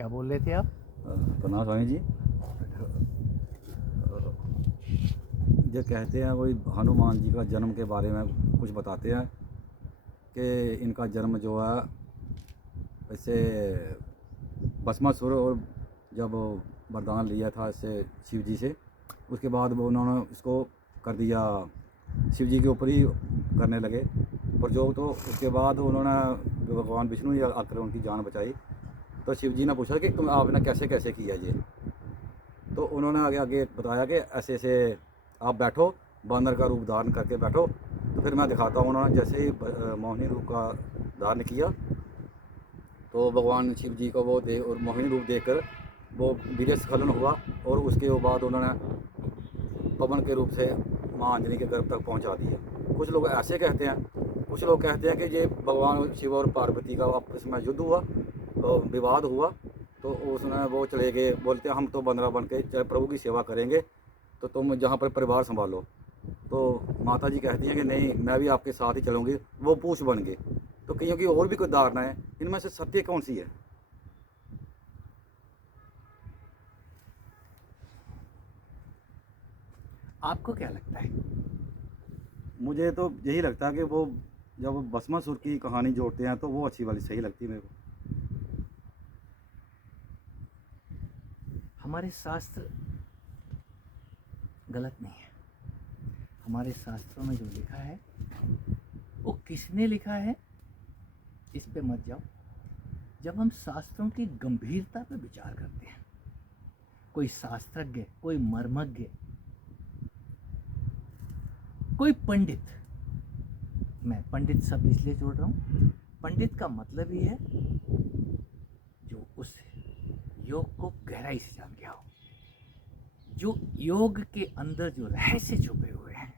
क्या बोल रहे थे आप? प्रणाम स्वामी जी। जो कहते हैं वही हनुमान जी का जन्म के बारे में कुछ बताते हैं कि इनका जन्म जो है ऐसे भस्मासुर और जब वरदान लिया था इससे शिव जी से, उसके बाद वो उन्होंने इसको कर दिया शिव जी के ऊपर ही करने लगे प्रयोग। तो उसके बाद उन्होंने भगवान विष्णु ही आकर उनकी जान बचाई। तो शिव जी ने पूछा कि तुम आपने कैसे कैसे किया ये। तो उन्होंने आगे आगे बताया कि ऐसे ऐसे आप बैठो, बांदर का रूप धारण करके बैठो, तो फिर मैं दिखाता हूँ। उन्होंने जैसे ही मोहिनी रूप का धारण किया तो भगवान शिव जी को वो दे और मोहिनी रूप देकर वो वीर्य स्खलन हुआ और उसके बाद उन्होंने पवन के रूप से माँ अंजनी के गर्भ तक पहुँचा दिया। कुछ लोग ऐसे कहते हैं, कुछ लोग कहते हैं कि ये भगवान शिव और पार्वती का आपस में युद्ध हुआ, विवाद हुआ, तो उसने वो चले गए, बोलते हैं हम तो बंदरा बन के प्रभु की सेवा करेंगे, तो तुम जहाँ पर परिवार संभालो। तो माता जी कहती हैं कि नहीं, मैं भी आपके साथ ही चलूँगी, वो पूछ बन गए। तो कईयों की और भी कोई धारणा है, इनमें से सत्य कौन सी है? आपको क्या लगता है? मुझे तो यही लगता है कि वो जब भस्मासुर की कहानी जोड़ते हैं तो वो अच्छी वाली सही लगती है मेरे को। हमारे शास्त्र गलत नहीं है। हमारे शास्त्रों में जो लिखा है वो किसने लिखा है इस पे मत जाओ। जब हम शास्त्रों की गंभीरता पे विचार करते हैं, कोई शास्त्रज्ञ, कोई मर्मज्ञ, कोई पंडित, मैं पंडित शब्द इसलिए जोड़ रहा हूँ, पंडित का मतलब ही है जो उस योग को गहराई से जान गया हो, जो योग के अंदर जो रहस्य छुपे हुए हैं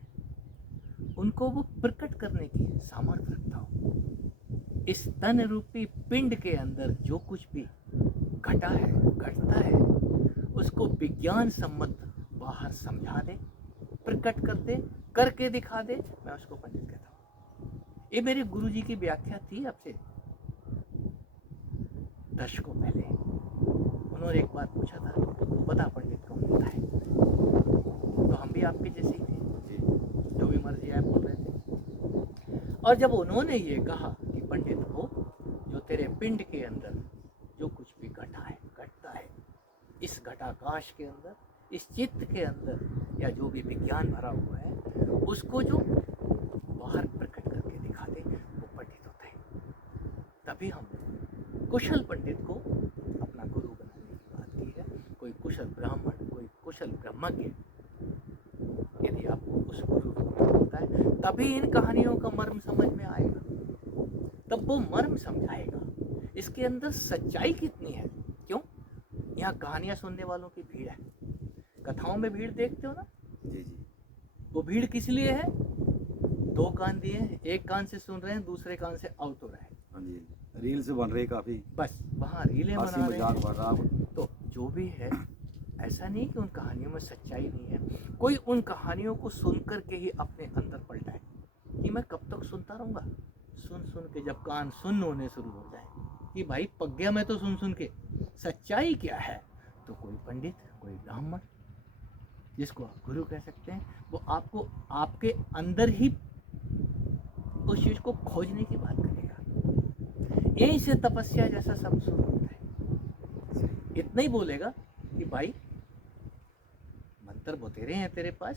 उनको वो प्रकट करने की सामर्थ्य रखता हो। इस तन रूपी पिंड के अंदर जो कुछ भी घटा है, घटता है, उसको विज्ञान सम्मत बाहर समझा दे, प्रकट कर दे, करके दिखा दे, मैं उसको पंडित कहता हूँ। ये मेरे गुरुजी की व्याख्या थी आपसे दशकों पहले। उन्होंने एक बात पूछा था, तो बता पंडित कौन होता है? तो हम भी आपके जैसे ही थे, जो भी मर्जी आप बोल रहे थे। और जब उन्होंने ये कहा कि पंडित हो जो तेरे पिंड के अंदर जो कुछ भी घटा है, घटता है, इस घटाकाश के अंदर, इस चित्त के अंदर, या जो भी विज्ञान भरा हुआ है, उसको जो बाहर प्रकट करके दिखा दे, वो पंडित होता है। तभी हम कुशल पंडित को अपना गुरु बनाने की बात की है। कोई कुशल ब्राह्मण, कोई कुशल ब्रह्मज्ञ यदि आपको उस गुरु को मिलता है, तभी इन कहानियों का मर्म समझ में आएगा, तब वो मर्म समझाएगा इसके अंदर सच्चाई कितनी है। क्यों? यहाँ कहानियां सुनने वालों की भीड़ है। कथाओं में भीड़ देखते हो ना? जी जी। वो भीड़ किस लिए है? दो कान दिए हैं, एक कान से सुन रहे हैं, दूसरे कान से आउट हो रहा है। हाँ जी, रील्स बन रही काफ़ी, बस वहाँ रीलें हंसी बना रहे मजाक हैं। बढ़ रहा। तो जो भी है, ऐसा नहीं कि उन कहानियों में सच्चाई नहीं है। कोई उन कहानियों को सुन कर के ही अपने अंदर पलटा है कि मैं कब तक सुनता रहूँगा। सुन सुन के जब कान सुन्न होने शुरू हो जाए कि भाई पक गया मैं तो सुन सुन के, सच्चाई क्या है, तो कोई पंडित, कोई ब्राह्मण, जिसको आप गुरु कह सकते हैं, वो आपको आपके अंदर ही उस चीज को खोजने की बात करेगा। यहीं से तपस्या जैसा सब शुरू होता है। इतना ही बोलेगा कि भाई मंत्र बतेरे हैं तेरे पास,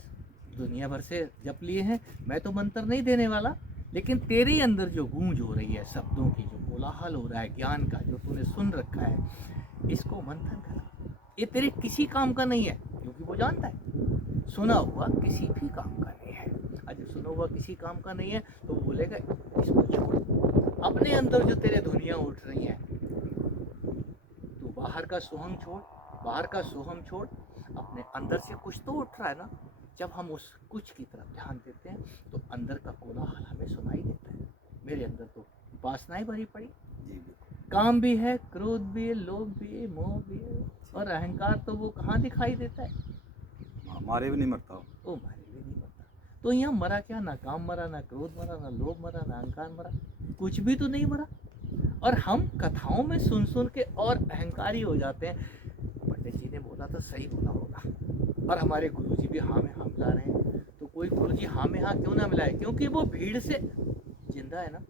दुनिया भर से जप लिए हैं, मैं तो मंत्र नहीं देने वाला, लेकिन तेरे अंदर जो गूंज हो रही है शब्दों की, जो कोलाहल हो रहा है ज्ञान का, जो तूने सुन रखा है, इसको मंथन कर। ये तेरे किसी काम का नहीं है, क्योंकि वो जानता है सुना हुआ किसी भी काम का नहीं है। आज सुना हुआ किसी काम का नहीं है तो वो बोलेगा इसको छोड़, अपने अंदर जो तेरे धुनियाँ उठ रही हैं, तो बाहर का सोहम छोड़, बाहर का सोहम छोड़, अपने अंदर से कुछ तो उठ रहा है ना। जब हम उस कुछ की तरफ ध्यान देते हैं तो अंदर का कोलाहल हमें सुनाई देता है। मेरे अंदर तो वासनाएं भरी पड़ी, जी बिल्कुल। काम भी है, क्रोध भी है, लोभ भी है, मोह भी है, और अहंकार तो वो कहाँ दिखाई देता है? हमारे भी नहीं मरता। ओ मारे भी नहीं मरता। तो यहाँ मरा क्या? ना काम मरा, ना क्रोध मरा, ना लोभ मरा, ना अहंकार मरा, कुछ भी तो नहीं मरा। और हम कथाओं में सुन सुन के और अहंकारी हो जाते हैं। पंडित जी ने बोला तो सही बोला होगा, और हमारे गुरु जी भी हाँ में हाँ मिला रहे हैं। तो कोई गुरु जी हाँ में हाँ क्यों ना मिलाए, क्योंकि वो भीड़ से जिंदा है ना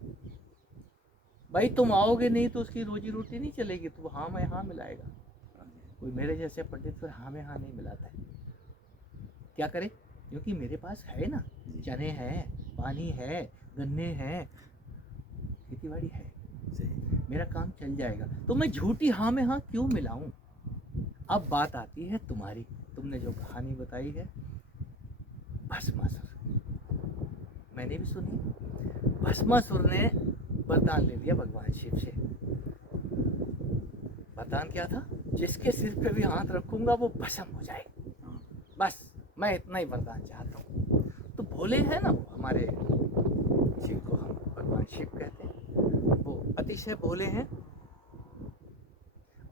भाई। तुम आओगे नहीं तो उसकी रोजी रोटी नहीं चलेगी, तो वो हाँ में हाँ मिलाएगा। कोई मेरे जैसे पंडित फिर हाँ में हाँ नहीं मिलाता है, क्या करे, क्योंकि मेरे पास है ना, चने हैं, पानी है, गन्ने हैं, खेती बाड़ी है, मेरा काम चल जाएगा। तो मैं झूठी हाँ में हाँ क्यों मिलाऊं। अब बात आती है तुम्हारी, तुमने जो कहानी बताई है भस्मासुर, मैंने भी सुनी। भस्मासुर ने वरदान ले लिया भगवान शिव से। वरदान क्या था, जिसके सिर पे भी हाथ रखूंगा वो भस्म हो जाए, बस मैं इतना ही वरदान चाहता हूँ। तो भोले हैं ना वो हमारे शिव को हम भगवान शिव कहते हैं, वो अतिशय भोले हैं।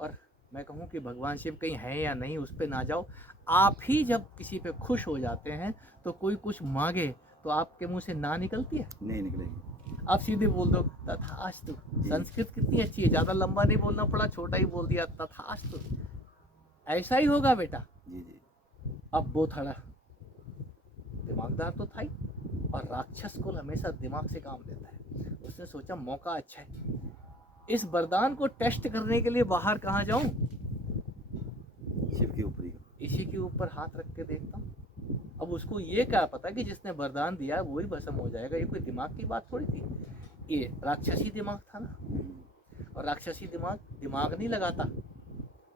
और मैं कहूँ कि भगवान शिव कहीं हैं या नहीं उस पर ना जाओ, आप ही जब किसी पे खुश हो जाते हैं तो कोई कुछ मांगे तो आपके मुंह से ना निकलती है, नहीं निकलेगी, आप सीधे बोल दो तथास्तु। संस्कृत कितनी अच्छी है, ज़्यादा लंबा नहीं बोलना पड़ा, छोटा ही बोल दिया तथास्तु, ऐसा ही होगा बेटा। जी जी। अब वो थोड़ा दिमागदार तो था ही, और राक्षस को हमेशा दिमाग से काम लेता है। उसने सोचा मौका अच्छा है, इस वरदान को टेस्ट करने के लिए बाहर कहाँ जाऊं, शिव के ऊपर ही, इसी के ऊपर हाथ रख के देखता हूँ। अब उसको ये क्या पता कि जिसने वरदान दिया वही भस्म हो जाएगा, ये कोई दिमाग की बात थोड़ी थी, ये राक्षसी दिमाग था ना। और राक्षसी दिमाग नहीं लगाता,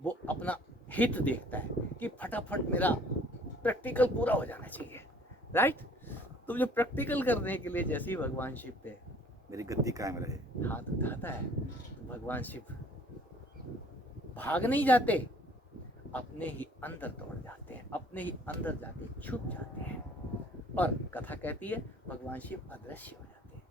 वो अपना हित देखता है कि फटाफट मेरा प्रैक्टिकल पूरा हो जाना चाहिए, राइट। तो जो प्रैक्टिकल करने के लिए जैसे ही भगवान शिव पे मेरी गद्दी कायम रहे हाथ उठाता है, तो भगवान शिव भाग नहीं जाते, अपने ही अंदर दौड़ जाते हैं, अपने ही अंदर जाके छुप जाते हैं। और कथा कहती है भगवान शिव अदृश्य हो जाते हैं।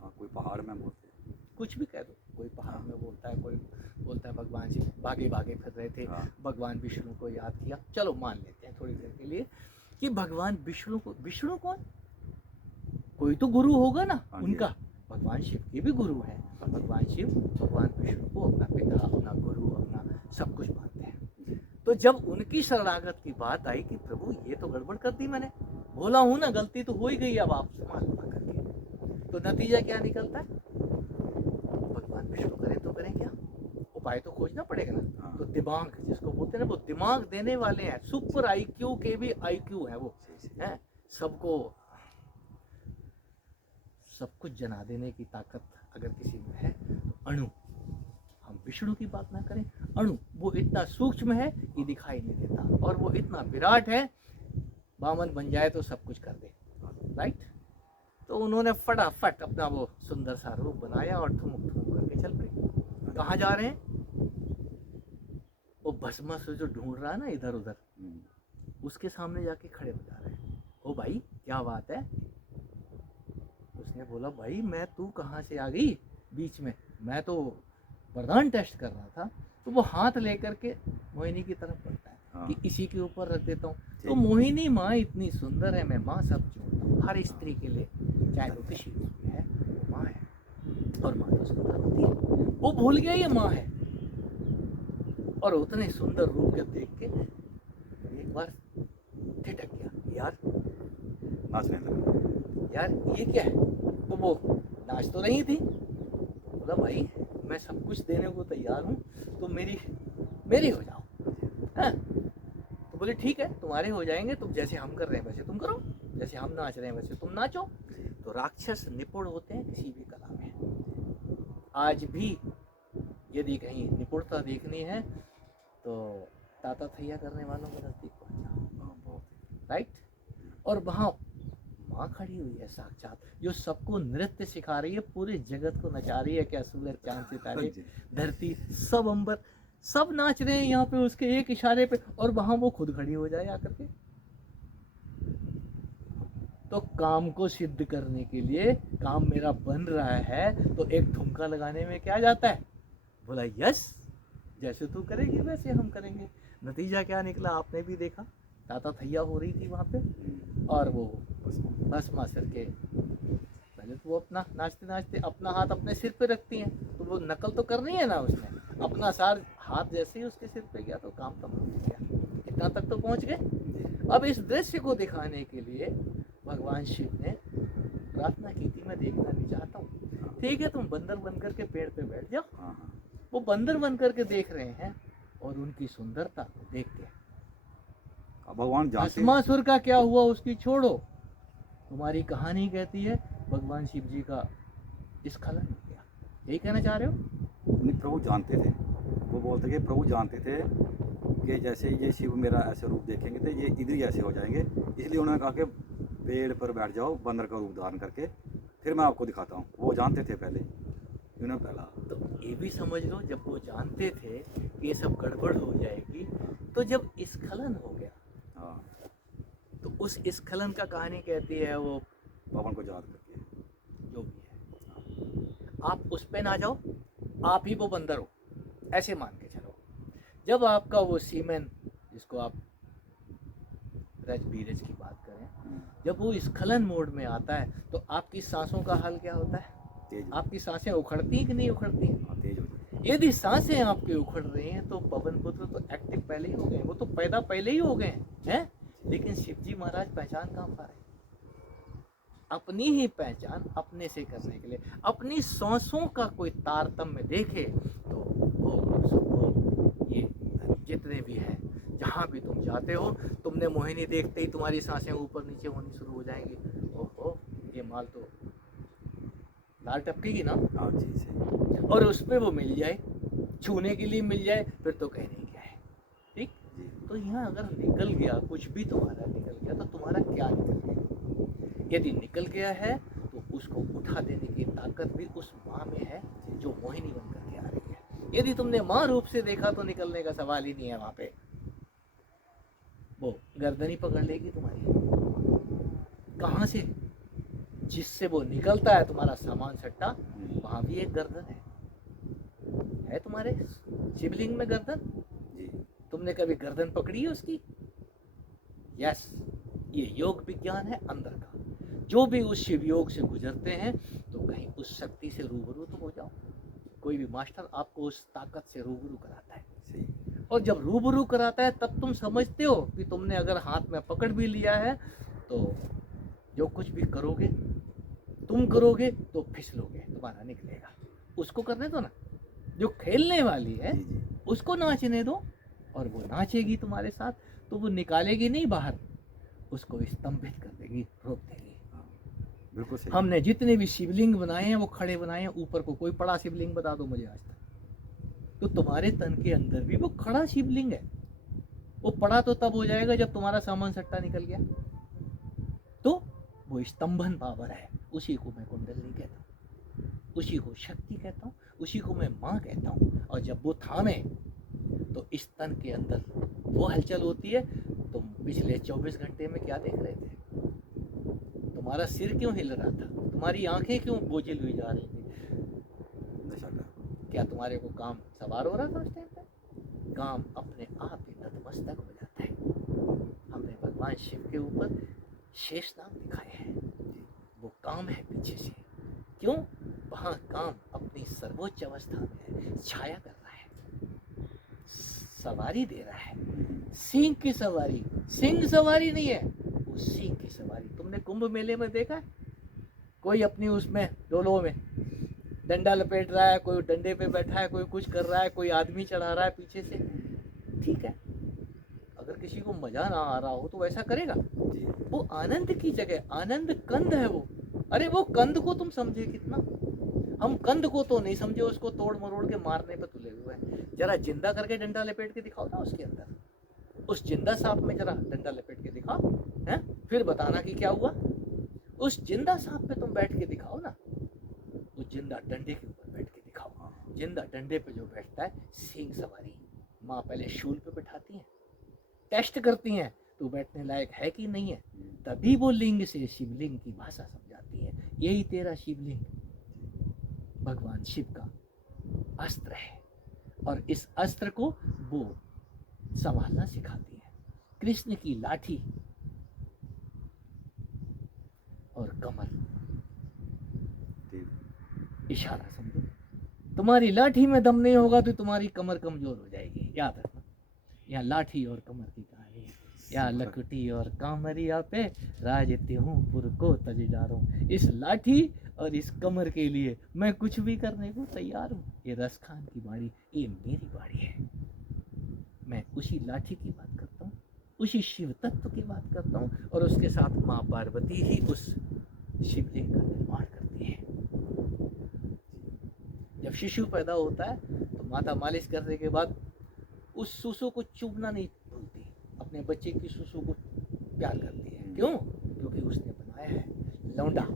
हाँ, कोई पहाड़ में बोलते हैं, कुछ भी कह दो, कोई पहाड़ में बोलता है, कोई बोलता है भगवान शिव भागे भागे फिर रहे थे, भगवान विष्णु को याद किया। चलो मान लेते हैं थोड़ी देर के लिए कि भगवान विष्णु को, विष्णु कौन, कोई तो गुरु होगा ना उनका, भगवान शिव के भी गुरु हैं। भगवान शिव भगवान विष्णु को अपना पिता, अपना गुरु, अपना सब कुछ मानते हैं। तो जब उनकी शरणागत की बात आई कि प्रभु ये तो गड़बड़ कर दी मैंने, बोला हूं ना, गलती तो हो ही गई, अब आप संभाल करके, तो नतीजा क्या निकलता है, भगवान विष्णु करें तो करें क्या, उपाय तो खोजना पड़ेगा ना। तो दिमाग जिसको बोलते हैं ना, वो दिमाग देने वाले हैं, सुपर आईक्यू के भी आईक्यू है वो, हैं सबको सब कुछ जना देने की ताकत अगर किसी में है तो अणु, हम विष्णु की बात ना करें, अणु वो इतना सूक्ष्म है कि दिखाई नहीं देता, और वो इतना विराट है, वामन बन जाए तो सब कुछ कर दे, राइट। तो उन्होंने फटाफट अपना वो सुंदर सा रूप बनाया और ठुमक ठुमक करके चल पड़े। कहाँ जा रहे हैं, वो भस्मासुर जो ढूंढ रहा है ना इधर उधर, उसके सामने जाके खड़े हो जा रहे हैं। ओ भाई क्या बात है, उसने बोला भाई मैं, तू कहाँ से आ गई बीच में, मैं तो वरदान टेस्ट कर रहा था। तो वो हाथ लेकर के मोहिनी की तरफ बढ़ता है कि इसी के ऊपर रख देता हूँ। तो मोहिनी माँ इतनी सुंदर है, मैं माँ सब जोड़ता हूँ हर स्त्री के लिए, चाहे वो किसी रूप में है, वो माँ है, और माँ तो सुंदर होती है। वो भूल गया ये माँ है, और उतने सुंदर रूप के देख के एक बार ठिठक गया, यार नाचने लगा, यार ये क्या है। तो वो नाच तो रही थी, बोला भाई मैं सब कुछ देने को तैयार हूँ, तो मेरी हो जाओ, हाँ। तो बोले ठीक है तुम्हारे हो जाएंगे, तुम जैसे हम कर रहे हैं वैसे तुम करो, जैसे हम नाच रहे हैं वैसे तुम नाचो। तो राक्षस निपुण होते हैं किसी भी कला में, आज भी यदि कहीं निपुणता देखनी है तो ताता थैया करने वालों के नजदीक पहुंच जाओ, राइट। और वहाँ माँ खड़ी हुई है साक्षात, जो सबको नृत्य सिखा रही है, पूरे जगत को नचा रही है। क्या सूरज चांद सितारे धरती सब अंबर सब नाच रहे हैं यहाँ पे उसके एक इशारे पे, और वहां वो खुद खड़ी हो जाए आकर के। तो काम को सिद्ध करने के लिए, काम मेरा बन रहा है तो एक ठुमका लगाने में क्या जाता है, बोला यस जैसे तू करेगी वैसे हम करेंगे। नतीजा क्या निकला आपने भी देखा, ताता थैया हो रही थी वहाँ पे, और वो भस्मासुर के, पहले तो वो अपना नाचते नाचते अपना हाथ अपने सिर पे रखती हैं, तो वो नकल तो करनी है ना उसने, अपना सार हाथ जैसे ही उसके सिर पे गया तो काम तमाम हो गया। कितना तक तो पहुंच गए। जी अब इस दृश्य को दिखाने के लिए भगवान शिव ने प्रार्थना की थी, मैं देखना नहीं चाहता हूँ। ठीक है, तुम बंदर बन करके पेड़ पे बैठ जाओ। हाँ हाँ वो बंदर बन करके देख रहे हैं और उनकी सुंदरता को देख के अब भगवान जानते हैं। भस्मासुर का क्या हुआ उसकी छोड़ो, तुम्हारी कहानी कहती है भगवान शिव जी का स्खलन हो गया। यही कहना चाह रहे हो? नहीं, प्रभु जानते थे। वो बोलते कि प्रभु जानते थे कि जैसे ये शिव मेरा ऐसे रूप देखेंगे तो ये इधर ही ऐसे हो जाएंगे, इसलिए उन्होंने कहा कि पेड़ पर बैठ जाओ बंदर का रूप धारण करके, फिर मैं आपको दिखाता हूँ। वो जानते थे पहले, उन्होंने पहला। तो ये भी समझ लो, जब वो जानते थे कि ये सब गड़बड़ हो जाएगी, तो जब स्खलन हो गया, हाँ, तो उस स्खलन का कहानी कहती है वो पवन को याद करके। जो भी है, आप उस पे ना जाओ, आप ही वो बंदर हो, ऐसे मान के चलो। जब आपका वो सीमेन, जिसको आप रज बीरज की बात करें, जब वो स्खलन मोड में आता है तो आपकी सांसों का हाल क्या होता है? तेज आपकी सांसें उखड़ती कि नहीं उखड़ती? हाँ, तेज हो जाए। यदि सांसें आपकी उखड़ रही हैं तो पवन पुत्र तो एक्टिव पहले ही हो गए, वो तो पैदा पहले ही हो गए हैं। लेकिन शिवजी महाराज पहचान कहाँ पा रहे? अपनी ही पहचान अपने से करने के लिए अपनी सांसों का कोई तारतम्य देखे तो वो ये जितने भी हैं, जहाँ भी तुम जाते हो, तुमने मोहिनी देखते ही तुम्हारी सांसें ऊपर नीचे होनी शुरू हो जाएंगी। ओहो, ये माल तो लाल टपकेगी ना, हाँ जी सही। और उस पर वो मिल जाए, छूने के लिए मिल जाए, फिर तो कहने क्या है। ठीक, जी तो यहाँ अगर निकल गया, कुछ भी तुम्हारा निकल गया, तो तुम्हारा क्या निकल गया? यदि निकल गया है तो उसको उठा देने की ताकत भी उस माँ में है जो मोहिनी बन करके आ रही है। यदि तुमने माँ रूप से देखा तो निकलने का सवाल ही नहीं है। वहां पे वो गर्दन ही पकड़ लेगी तुम्हारी। कहाँ से? जिससे वो निकलता है तुम्हारा सामान सट्टा, वहां भी एक गर्दन है तुम्हारे शिवलिंग में गर्दन। जी तुमने कभी गर्दन पकड़ी है उसकी? यस, ये योग विज्ञान है अंदर का। जो भी उस शिव योग से गुजरते हैं तो कहीं उस शक्ति से रूबरू तो हो जाओ। कोई भी मास्टर आपको उस ताकत से रूबरू कराता है, सही। और जब रूबरू कराता है तब तुम समझते हो कि तुमने अगर हाथ में पकड़ भी लिया है तो जो कुछ भी करोगे तुम करोगे तो फिसलोगे, तुम्हारा निकलेगा। उसको करने दो ना, जो खेलने वाली है जी जी उसको नाचने दो, और वो नाचेगी तुम्हारे साथ, तो वो निकालेगी नहीं बाहर, उसको स्तंभित कर देगी, रोक देगी। हाँ, बिल्कुल सही। हमने जितने भी शिवलिंग बनाए हैं वो खड़े बनाए हैं। ऊपर को कोई पड़ा शिवलिंग बता दो मुझे आज तक। तो तुम्हारे तन के अंदर भी वो खड़ा शिवलिंग है। वो पड़ा तो तब हो जाएगा जब तुम्हारा सामान सट्टा निकल गया, तो वो स्तंभन पावर है। उसी को मैं कुंडलनी कहता हूँ, उसी को शक्ति कहता हूँ, उसी को मैं माँ कहता हूँ। और जब वो थामे तो इस तन के अंदर वो हलचल होती है। तुम पिछले 24 घंटे में क्या देख रहे थे? तुम्हारा सिर क्यों हिल रहा था? तुम्हारी आंखें क्यों बोझिल हुई जा रही थी? नशा कर। क्या तुम्हारे को काम सवार हो रहा था उस टाइम पे? काम अपने आप ही नतमस्तक हो जाता है। हमने भगवान शिव के ऊपर शेष नाग दिखाए हैं, वो काम है पीछे से। क्यों? वहाँ काम अपनी सर्वोच्च अवस्था में है, छाया कर रहा है, सवारी दे रहा है। सिंह की सवारी, सिंह सवारी नहीं है, वो सिंह की सवारी। तुमने कुंभ मेले में देखा है? कोई अपनी उसमें डोलों में डंडा लपेट रहा है, कोई डंडे पे बैठा है, कोई कुछ कर रहा है, कोई आदमी चढ़ा रहा है पीछे से। ठीक है, अगर किसी को मजा ना आ रहा हो तो वैसा करेगा। जी वो आनंद की जगह आनंद कंद है वो। अरे वो कंद को तुम समझे कितना? हम कंद को तो नहीं समझे, उसको तोड़ मरोड़ के मारने पे तुले हुए हैं। जरा जिंदा करके डंडा लपेट के दिखाओ ना उसके अंदर, उस जिंदा सांप में जरा डंडा लपेट के दिखाओ, हैं? फिर बताना कि क्या हुआ। उस जिंदा सांप पे तुम बैठ के दिखाओ ना, उस जिंदा डंडे के ऊपर बैठ के दिखाओ। जिंदा डंडे पे जो बैठता है, सिंह सवारी। माँ पहले शूल पे बैठाती हैं, टेस्ट करती हैं तो बैठने लायक है कि नहीं है, तभी वो लिंग से शिवलिंग की भाषा समझाती है। यही तेरा शिवलिंग भगवान शिव का अस्त्र है, और इस अस्त्र को वो संभालना सिखाती है। कृष्ण की लाठी और कमर, ठीक। इशारा समझो, तुम्हारी लाठी में दम नहीं होगा तो तुम्हारी कमर कमजोर हो जाएगी, याद रखना। यहाँ लाठी और कमर की कहानी है। यहाँ लकुटी और कामरिया पे राजती हूँ पुर को तजदारों। इस लाठी और इस कमर के लिए मैं कुछ भी करने को तैयार हूँ। ये रस खान की बाड़ी, ये मेरी बाड़ी है। मैं उसी लाठी की बात करता हूँ, उसी शिव तत्व की बात करता हूँ, और उसके साथ माँ पार्वती ही उस शिवलिंग का निर्माण करती है। जब शिशु पैदा होता है तो माता मालिश करने के बाद उस सुसु को चूमना नहीं भूलती, अपने बच्चे की सुसु को प्यार करती है। क्यों? क्योंकि उसने बनाया है लौंडा,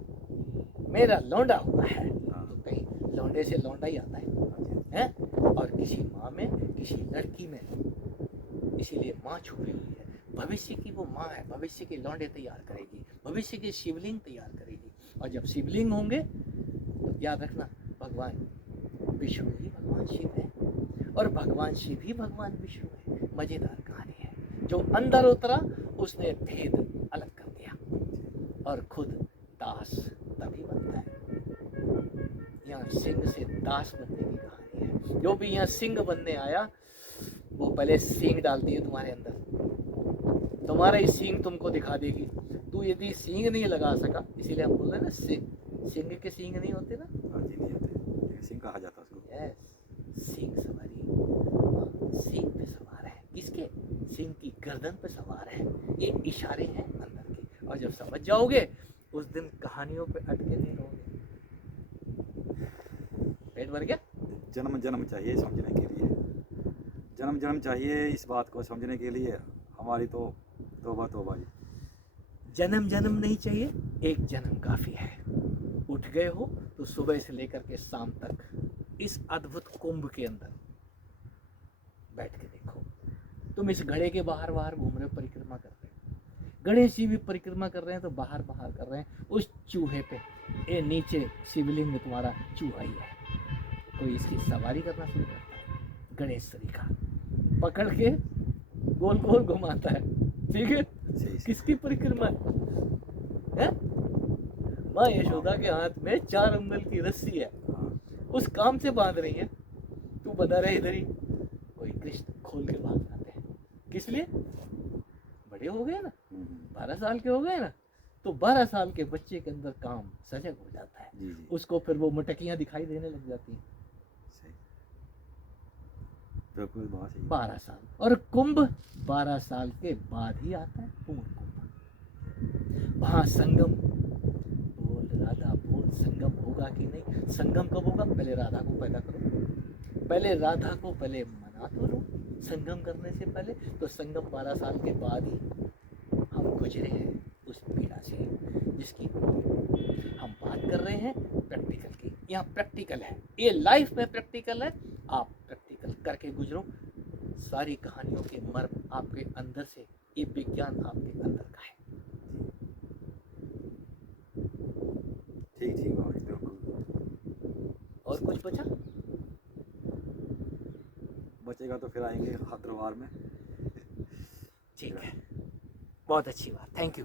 मेरा लौंडा हुआ है। तो कहीं लौंडे से लौंडा ही आता है? और किसी माँ में, किसी लड़की में, इसीलिए माँ छुपी हुई है। भविष्य की वो माँ है, भविष्य के लौंडे तैयार करेगी, भविष्य के शिवलिंग तैयार करेगी। और जब शिवलिंग होंगे तो याद रखना, भगवान विष्णु ही भगवान शिव है और भगवान शिव ही भगवान विष्णु है। मजेदार कहानी है। जो अंदर उतरा उसने भेद अलग कर दिया और खुद दास तभी बनता है। यहाँ सिंह से दास बनने की कहानी है। जो भी यहाँ सिंह बनने आया वो पहले सींग डालती है तुम्हारे अंदर, तुम्हारा ही सींग तुमको दिखा देगी। तू यदि सींग नहीं लगा सका, इसीलिए हम बोल रहे हैं ना, सिंह के सींग नहीं होते ना, जी नहीं होते, सिंह कहा जाता उसको। यस, सिंह सवारी, सिंह पे सवार है। किसके? सिंह की गर्दन पे सवार है। ये इशारे हैं अंदर के, और जब समझ जाओगे उस दिन कहानियों पे अटके नहीं रहोगे। पेट भर गया? जन्म जन्म चाहिए समझने के लिए, जन्म जन्म चाहिए इस बात को समझने के लिए। हमारी तो तौबा तौबा जी। जन्म जन्म नहीं चाहिए, एक जन्म काफी है। उठ गए हो तो सुबह से लेकर के शाम तक इस अद्भुत कुंभ के अंदर बैठ के देखो। तुम इस घड़े के बाहर बाहर घूम रहे हो, परिक्रमा कर रहे हो। गणेश जी भी परिक्रमा कर रहे हैं तो बाहर बाहर कर रहे हैं उस चूहे पे। ये नीचे शिवलिंग में तुम्हारा चूहा ही है। कोई इसकी सवारी करना शुरू करता है, गणेश सरीखा पकड़ के गोल गोल घुमाता है। ठीक है? किसकी परिक्रमा है? माँ यशोदा के हाथ में 4 अंगुल की रस्सी है, उस काम से बांध रही है। तू बना रहे इधर ही। कोई कृष्ण खोल के भाग जाते हैं। किस लिए? बड़े हो गए ना, 12 साल के हो गए ना, तो 12 साल के बच्चे के अंदर काम सजग हो जाता है। जी जी। उसको फिर वो मटकियां दिखाई देने लग जाती हैं। सही, बिल्कुल बात सही। 12 साल, और कुंभ 12 साल के बाद ही आता है, पूर्ण कुंभ। वहां संगम, बोल राधा बोल, संगम होगा कि नहीं? संगम कब होगा? पहले राधा को पैदा करो, पहले राधा को पहले मना तो लो संगम करने से पहले। तो संगम 12 साल के बाद ही हम गुजरे हैं उस पीड़ा से जिसकी हम बात कर रहे हैं। प्रैक्टिकल की, यहाँ प्रैक्टिकल है, ये लाइफ में प्रैक्टिकल है। आप प्रैक्टिकल करके गुजरो। सारी कहानियों के मर्म आपके अंदर से, ये विज्ञान आपके अंदर का है। ठीक ठीक बाबा जी, बिल्कुल। और कुछ बचा? बचेगा तो फिर आएंगे हर दरबार में। ठीक है, बहुत अच्छी बात, थैंक यू।